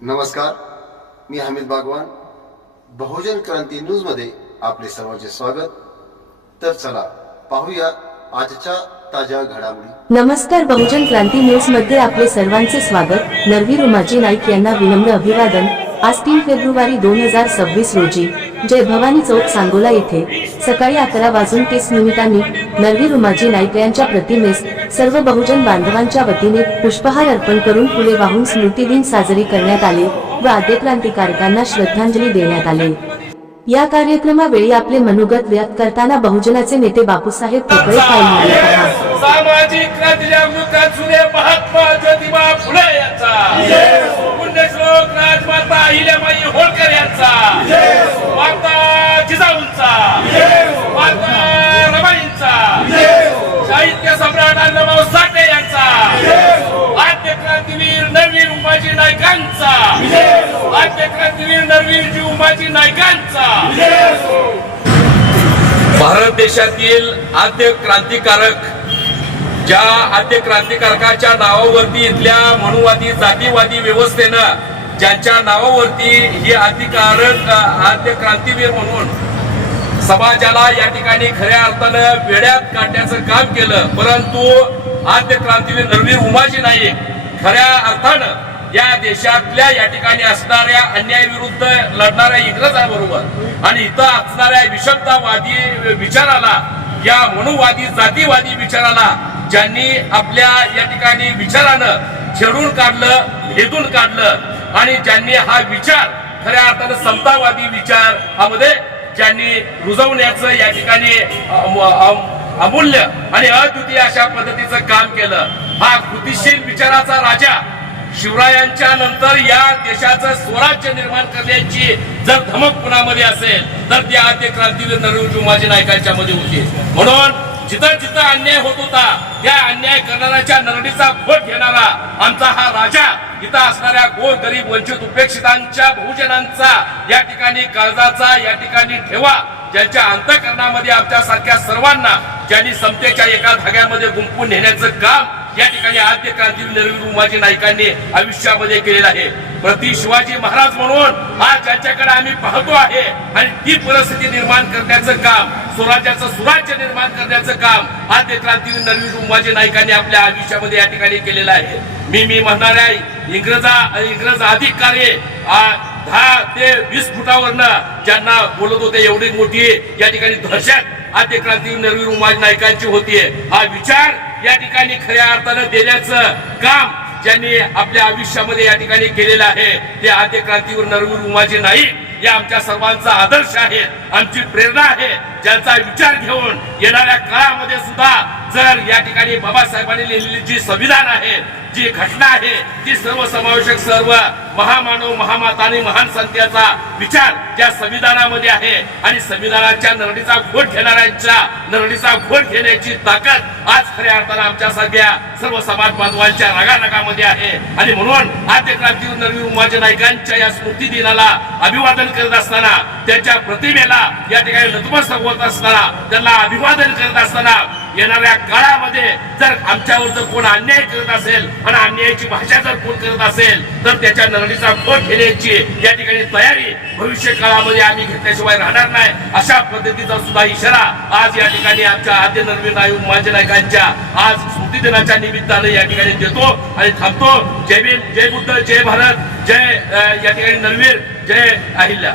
नमस्कार, मी हमीद बागवान. बहुजन क्रांती न्यूज मध्ये आपले सर्वांचे स्वागत. तर चला पाहूया आजच्या ताज्या घडामोडी. नमस्कार, बहुजन क्रांती न्यूज मध्ये आपले सर्वांचे स्वागत. नरवीर उमाजी नाईक यांना विनम्र अभिवादन. आज 3 फेब्रुवारी 2026 रोजी जय भवानी चौक सांगोला येथे सकाळी 11:30 मिनिटांनी नरवीर उमाजी नाईक यांच्या प्रतिमेस सर्व बहुजन बांधवांच्या वतीने पुष्पहार अर्पण करून फुले वाहून स्मृतिदिन साजरी करण्यात आले व आद्य क्रांतिकारकांना श्रद्धांजली देण्यात आले. या कार्यक्रमावेळी आपले मनोगत व्यक्त करताना बहुजनाचे नेते बापूसाहेब ठोकळे काय म्हणाले. सामाजिक क्रांती जागृत जुने महात्मा ज्योतिबा फुले यांचा, पुण्यश्लोक राजमाता अहिल्याबाई होळकर यांचा, माता जिजाऊंचा, माता रमाईंचा, साहित्य सम्राट अण्णाभाऊ साठे यांचा, आद्य क्रांतीवीर नरवीर उमाजी नाईकांचा, आद्य क्रांतीवीर नरवीरजी उमाजी नाईकांचा. भारत देशातील आद्य क्रांतिकारक, ज्या आद्य क्रांतिकारकाच्या नावावरती इथल्या मनुवादी जातीवादी व्यवस्थेनं ज्यांच्या नावावरती ही आद्य क्रांतीवीर म्हणून समाजाला या ठिकाणी खऱ्या अर्थानं वेड्यात काढण्याचं काम केलं, परंतु आद्य क्रांतीवीर नरवीर उमाजी नाईक खऱ्या अर्थानं या देशातल्या या ठिकाणी असणाऱ्या अन्यायाविरुद्ध लढणाऱ्या इंग्रजांबरोबर आणि इथं असणाऱ्या विषमतावादी विचाराला, या मनुवादी जातीवादी विचाराला ज्यांनी आपल्या या ठिकाणी विचारानं छेडून काढलं, भेदून काढलं आणि ज्यांनी हा विचार खऱ्या अर्थानं समतावादी विचार मध्ये ज्यांनी रुजवण्याचं या ठिकाणी अमूल्य आणि अद्वितीय अशा पद्धतीचं काम केलं. हा कृतिशील विचाराचा राजा शिवरायांच्या नंतर या देशाचं स्वराज्य निर्माण करण्याची जर धमक कुणामध्ये असेल तर त्या आद्य क्रांतीवीर नरवीर उमाजी नाईकांच्या मध्ये होती. म्हणून जिथं जिथं अन्याय होत होता त्या अन्याय करणाऱ्याच्या नरडीचा घोट घेणारा आमचा हा राजा इथं असणाऱ्या गोर गरीब वंचित उपेक्षितांच्या बहुजनांचा या ठिकाणी काळजाचा या ठिकाणी ठेवा, ज्यांच्या अंतःकरणामध्ये आमच्या सारख्या सर्वांना ज्यांनी समतेच्या एका धाग्यामध्ये गुंफून नेण्याचं काम या ठिकाणी आद्य क्रांतीवीर नरवीर उमाजी नाईकांनी आयुष्यामध्ये केलेलं आहे. प्रति शिवाजी महाराज म्हणून आज ज्यांच्याकडे आम्ही पाहतो आहे आणि ती परिस्थिती निर्माण करण्याचं काम, स्वराज्याचं सुराज्य निर्माण करण्याचं काम आद्य क्रांतीवीर नरवीर उमाजी नाईकांनी आपल्या आयुष्यामध्ये या ठिकाणी केलेलं आहे. मी म्हणणाऱ्या इंग्रज अधिकारी 10 ते 20 फुटावरनं ज्यांना बोलत होते एवढी मोठी या ठिकाणी दहशत आद्य क्रांतीवीर नरवीर उमाजी नाईकांची होतीये. हा विचार या ठिकाणी खऱ्या अर्थानं देण्याचं काम ज्यांनी आपल्या आयुष्यामध्ये या ठिकाणी केलेलं आहे ते आद्य क्रांतीवीर नरवीर उमाजी नाईक या आमच्या सर्वांचा आदर्श आहे, आमची प्रेरणा आहे, ज्यांचा विचार घेऊन येणाऱ्या काळामध्ये सुद्धा जर या ठिकाणी बाबासाहेबांनी लिहिलेली जी संविधान आहे, जी घटना आहे, ती सर्वसमावेशक सर्व महामानव महामाता आणि महान संतांचा विचार ज्या संविधानामध्ये आहे आणि संविधानाच्या नरडीचा घोट घेणाऱ्यांच्या नरडीचा घोट घेण्याची ताकद आज खऱ्या अर्थानं आमच्या सगळ्या सर्व समाज बांधवांच्या रगारगामध्ये आहे. आणि म्हणून आद्य क्रांतीवीर नरवीर उमाजी नाईकांच्या या स्मृती दिनाला अभिवादन करत असताना, त्यांच्या प्रतिमेला या ठिकाणी नतमस्तक होत असताना, त्यांना अभिवादन करत असताना येणाऱ्या काळामध्ये जर आमच्यावर जर कोण अन्याय करत असेल आणि अन्यायाची भाषा जर कोण करत असेल तर त्याच्या नरडीचा घोट घेण्याची या ठिकाणी तयारी भविष्य काळामध्ये आम्ही घेतल्याशिवाय राहणार नाही, अशा पद्धतीचा सुद्धा इशारा आज या ठिकाणी आमच्या आद्य नरवीर नाईक उमाजी नाईकांच्या आज स्मृती दिनाच्या निमित्ताने या ठिकाणी देतो आणि थांबतो. जय भीम, जय बुद्ध, जय भारत, जय या ठिकाणी नरवीर, जय अहिल्या.